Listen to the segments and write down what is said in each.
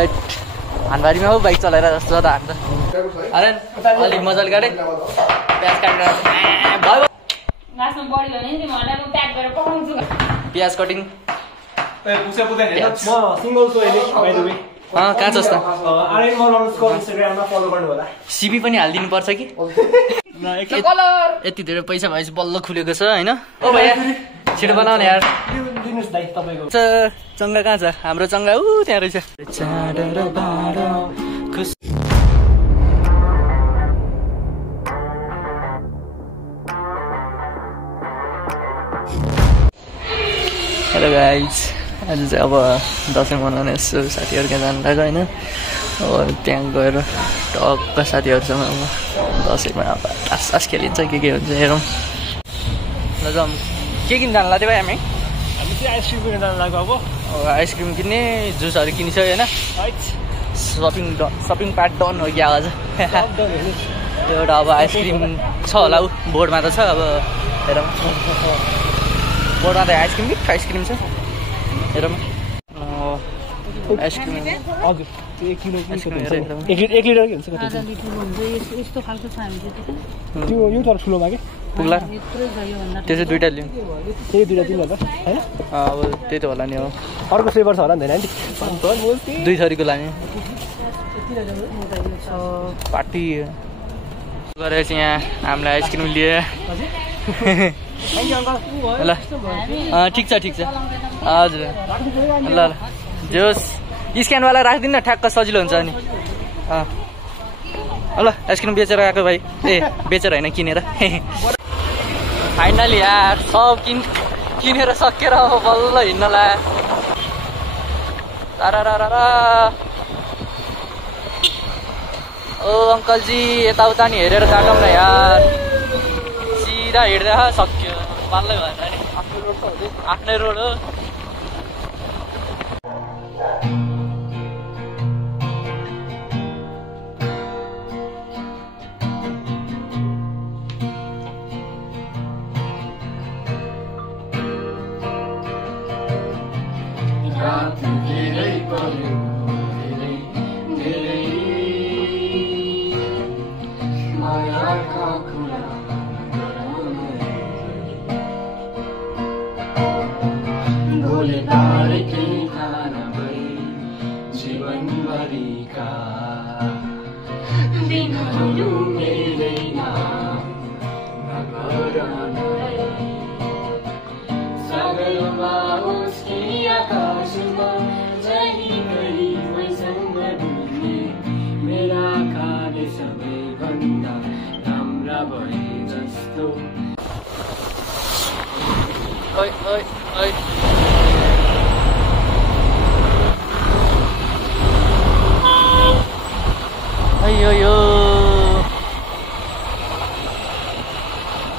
हानबारीमा हो बाइक चलाएर जस्तो छ त हामी त अरे अलिक मजाले गाडे प्याज काटेर प्याज कटिङ कहाँ छस् त सिबी पनि हालिदिनु पर्छ कि यति धेरै पैसा भएपछि बल्ल खुलेको छ होइन ओ भैया छिटो बनाउने यार चङ्गा कहाँ छ हाम्रो चङ्गा ऊ त्यहाँ रहेछ हेलो गाइज आज चाहिँ अब दसैँ मनाउने यसो साथीहरूका जानु लाग्यो होइन अब त्यहाँ गएर टक्क साथीहरूसँग अब दसैँमा अब तास खेलिन्छ के हुन्छ हेरौँ ल जाउँ के किन जानु लाग्यो भाइ हामी चाहिँ आइसक्रिम किन्न जानु लाग्यो अब आइसक्रिम किन्ने जुसहरू किनिसक्यो होइन सपिङ पार्ट डन हो कि आवाज त्यो एउटा अब आइसक्रिम छ होला ऊ बोर्डमा त छ अब हेरौँ बोर्डमा त आइसक्रिम मिठो आइसक्रिम छ हेरौँ आइसक्रिम हजुर एक लिटर के हुन्छ त्यो यो तर ठुलोमा के पुग्ला त्यो चाहिँ दुइटा लिउँ त्यही दुइटा दिनु होला होइन अब त्यही त होला नि अब अर्को फ्लेभर छ होला नि होइन 2 थरीको लाने पार्टी गरेर चाहिँ यहाँ हामीलाई आइसक्रिम लिए ल ठिक छ हजुर ल जोस् स्क्यानवाला राखिदिनु न ठ्याक्क सजिलो हुन्छ अनि ल आइसक्रिम बेचेर आएको भाइ बेचेर होइन किनेर फाइनली यार सब किनेर सकेर अब बल्ल हिँड्न लाग्यो ओ अङ्कलजी यताउता नि हेरेर काटौँ न यार सिधा हिँड्दा सक्यो बल्लै भएन नि आफ्नै रोड हो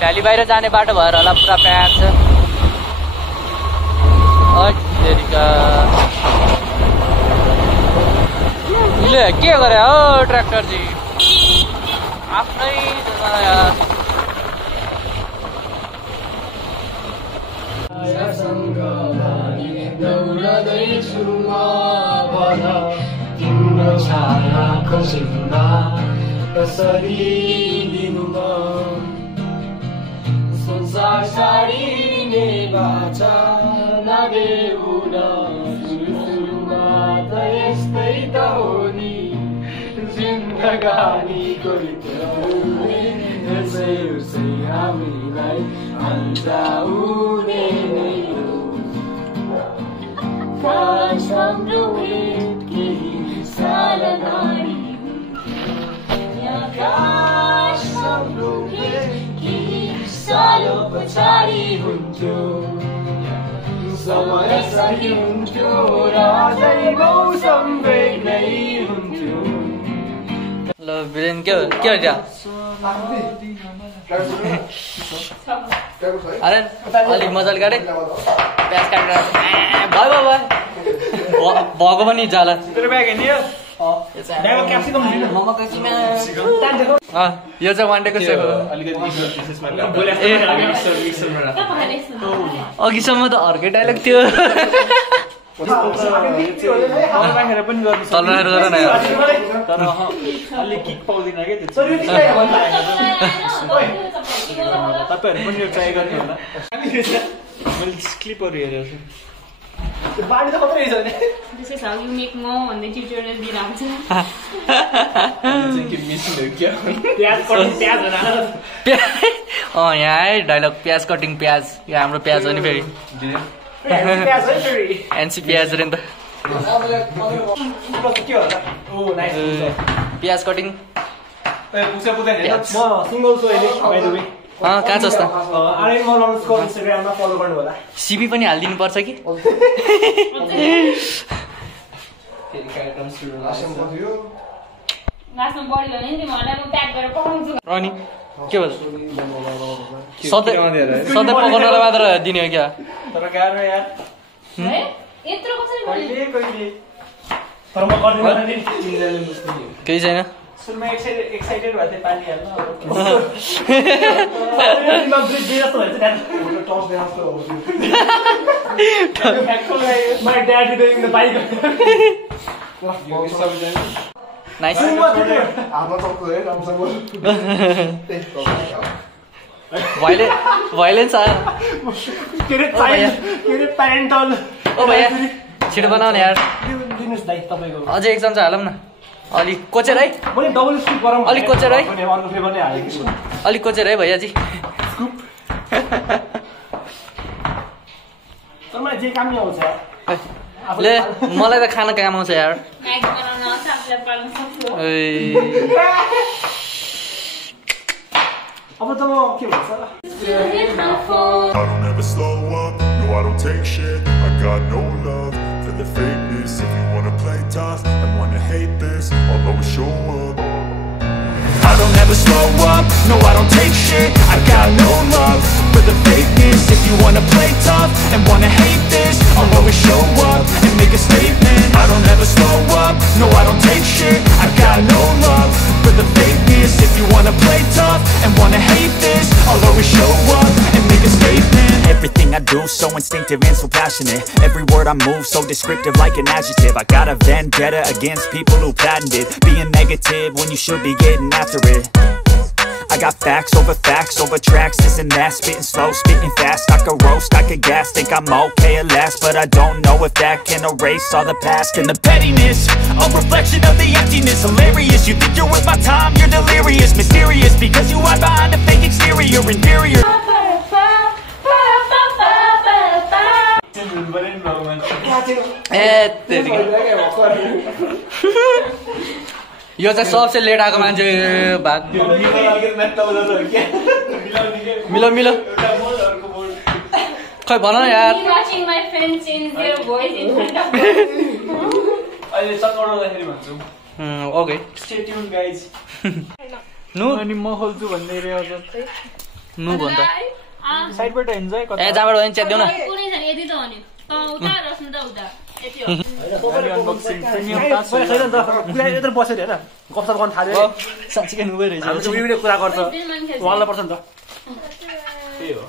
भ्याली बाहिर जाने बाटो भएर होला पुरा प्याज छ के गरे हो ट्र्याक्टर जी आफ्नै संसार साडिने बाचा नदेऊ न सुरुमा त यस्तै त हो नि जिन्दगानीको यसै उसै हामीलाई अन्जाउने नै हो काश हाम्रो केही साल अगाडि काश हाम्रो सालो पछाडि हुन्थ्यो समय सही हुन्थ्यो र अझै मौसम बेग्लै हुन्थ्यो ल बिरेन के हो अरे अलिक मजाले गाडे प्याज काटेर भयो भएको पनि जाला यो चाहिँ वान डेको सेक हो अघिसम्म त अर्कै डाइलग थियो राखेर पनि गर्नु तल राखेर गर न यार तर अलि किक पाउँदैन के त्यो तपाईहरु पनि यो ट्राई गर्नु होला मैले क्लिपहरु हेरेको छु बानी त कतै रहेछ नि This is how you make mo भन्ने ट्युटोरियल दिइरान्छ चाहिँ के मिसिङ हो क्या प्याज कटिङ प्याज बनाएर यहाँ है डाइलग प्याज कटिङ प्याज यो हाम्रो प्याज हो नि फेरि प्याज है फेरि एनसी प्याज रे नि त के होला ओ नाइस प्याज कटिङ पुसे पुते हेर्नु म सिंगल छु अहिले बाइ द वे कहाँ छ त आर्यन मलको इन्स्टाग्राममा फलो गर्नु होला सिबी पनि हाल्दिनु पर्छ कि फेरि कार्यक्रम सुरु आशम भयो लास्टमा बढी भने नि मलाई म प्याक गरेर पकाउँछु अनि के भन्छ सधैँ पकाउनलाई मात्र दिने हो क्या तर गाह्रो यार है यत्रो कसरी कहिले कहिले तर म गर्दिन नि तिमीले मुस्लिम केही छैन सुनमा एक्साइटेड भए चाहिँ पानी हाल्नु अब ब्रिज जस्तो भन्छ नि टस दे जस्तो हो my dad doing the bike nice भाइलेन्स आयो के रे प्यारेन्टल ओ भैया छिटो बनाऊ न यार दिनुस् दाइ तपाईको अझै एक चम्चा हालौँ न अलि कोचेर है मैले डबल स्कुप गरौँ अलिक कोचेर है अर्को फ्लेभर नै हालेको छु अलिक कोचेर है भैयाजी तर मलाई जे काम नै आउँछ ले मलाई त खाना काम आउँछ यार म्यागी बनाउन आउँछ आफूलाई पाल्न सक्छु अब त म के भन्छ I don't ever slow up, no I don't take shit. I got no love for the fakeness. If you wanna play tough and wanna hate this, I'll always show up. I don't ever slow up, no I don't take shit. I got no love for the fakeness. If you wanna play tough and wanna hate this, I'll always show up and make a statement. I don't ever slow up, no I don't take shit. I got no love for the fakeness. If you wanna play tough and wanna hate this, I'll always show up and make a statement. Everything I do so instinctive and so passionate. Every word I move so descriptive like an adjective. I got a vendetta against people who patented being negative when you should be getting after it. I got facts over tracks, this and that. Spitting slow, spitting fast. I could roast, I could gas. Think I'm okay at last, but I don't know if that can erase all the past. And the pettiness, a reflection of the emptiness. Hilarious, you think you're worth my time, you're delirious. Mysterious, because you hide behind a fake exterior. Inferior. यो चाहिँ सबसे late आएको मान्छे भाग मिलो खै भन न यार watching my friend change their voice in front of me अहिले चङ्गडाउँदाखेरि भन्छु ओके स्टे ट्युन गाइज नु अनि म खोल्छु भन्दै रे अझ नु भन्छ साइडबाट हिँड्छ है कता ए जाबाट भने च्यात्देऊ न कुनै छैन यति त हो नि उता रस्नु त उता यति हो अनबक्सिङ प्रिमियम टास्क छैन नि त कुरा यत्रो बस्यो नि होइन गफसप गर्न थाल्यो साँच्चीकै नुबै रहेछ हाम्रो चाहिँ उयोले कुरा गर्छ उहाँलाई पर्छ नि त त्यही हो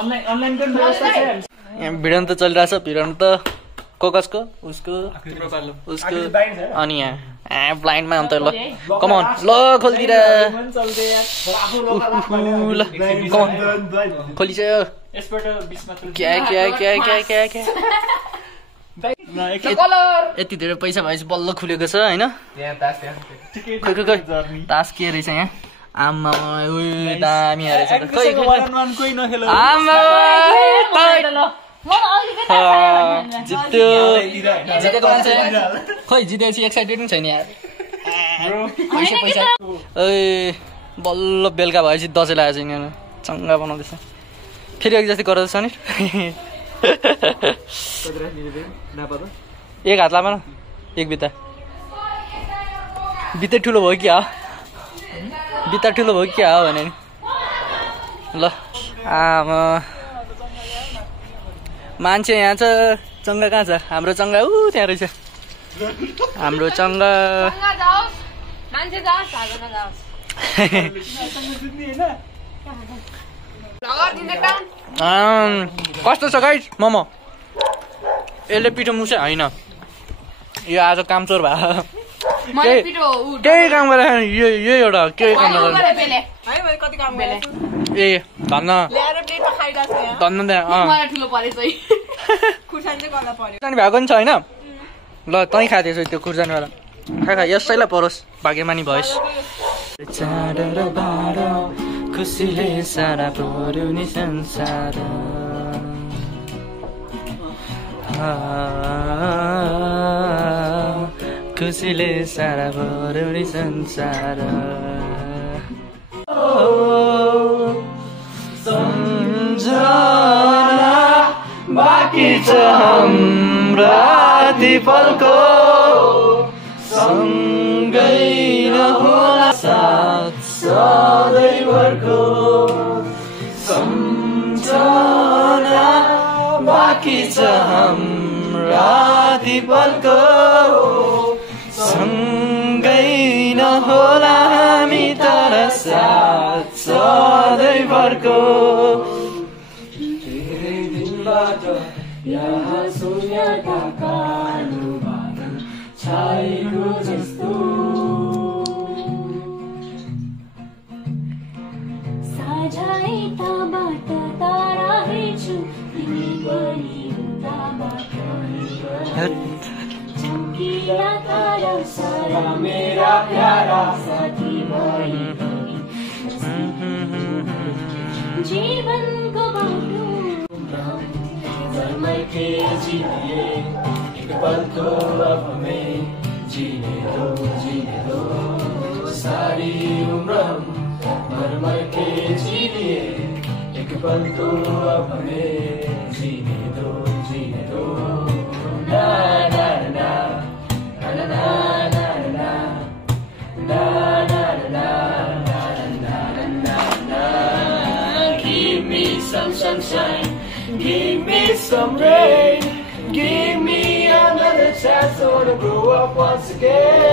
अनलाइन पनि व्यवस्था छ यहाँ भिडियो त चलिरहेछ भिडियो त कसको उसको अनि यहाँ ब्लाइन्डमा अन्त ल कमन ल खोलिदिएर ल कमन खोलिसक्यो यसबाट 20 मात्र क्या यति धेरै पैसा भएपछि बल्ल खुलेको छ होइन खै तास के रहेछ यहाँ आमा दामी रहेछ कोही नखेल जितेको मान्छे खै जितेपछि एक्साइटेड पनि छैन यार पैसा ए बल्ल बेलुका भएपछि दसैँ लागेको छ यिनीहरू चङ्गा बनाउँदैछ फेरि अघि जस्तै गर्दैछ नि एक हात लामा न एक बित्ता बित्तै ठुलो भयो कि बित्ता ठुलो भयो क्या हो भने नि ल आमा मान्छे यहाँ छ चङ्गा कहाँ छ हाम्रो चङ्गा ऊ त्यहाँ रहेछ हाम्रो चङ्गा कस्तो छ गाइस मोमो यसले पिठो मुसे होइन यो आज कामचोर भयो मलाई पिठो केही काम गरेर यो एउटा केही काम है गरेर मैले कति काम बेले ए धन्न ल्याएर प्लेटमा खाइरहेको छ यहाँ धन्न त्यहाँ मलाई ठुलो परेछ है खुर्सानी चाहिँ गर्न पर्यो खुर्सानी भएको नि छ होइन ल तँ खा त्यसो त्यो खुर्सानीवाला खा यसैलाई परोस् भाग्यमानी भएस् चाँडो र बाह्र खुसीले सारा पर्यो नि संसार खुसीले सारा पर्यो नि संसार सम्झना बाँकी छ हाम्रा ती पलको सँगै नहोला साथ सधैँभरको सम्झना बाँकी छ हाम्रा ती पलको सँगै नहोला हामी तर साथ सधैँभरको धेरै दिनबाट यहाँ शून्यता कालो बादल छाएको जस्तो साझाइताबाट तारा हेर्छु तिमी पनि उताबाट चम्किला तारा सारा मेरा प्यारा साथी भई जीवनको बाटो मैं के जीने एक पल तो अब हमें जीने दो सारी उम्र मर मर के जीने एक पल तो अब हमें जीने दो ना ना ना ना ना ना ना ना ना na na na. Give me some sunshine. Give me some rain. Give me another chance to grow up once again.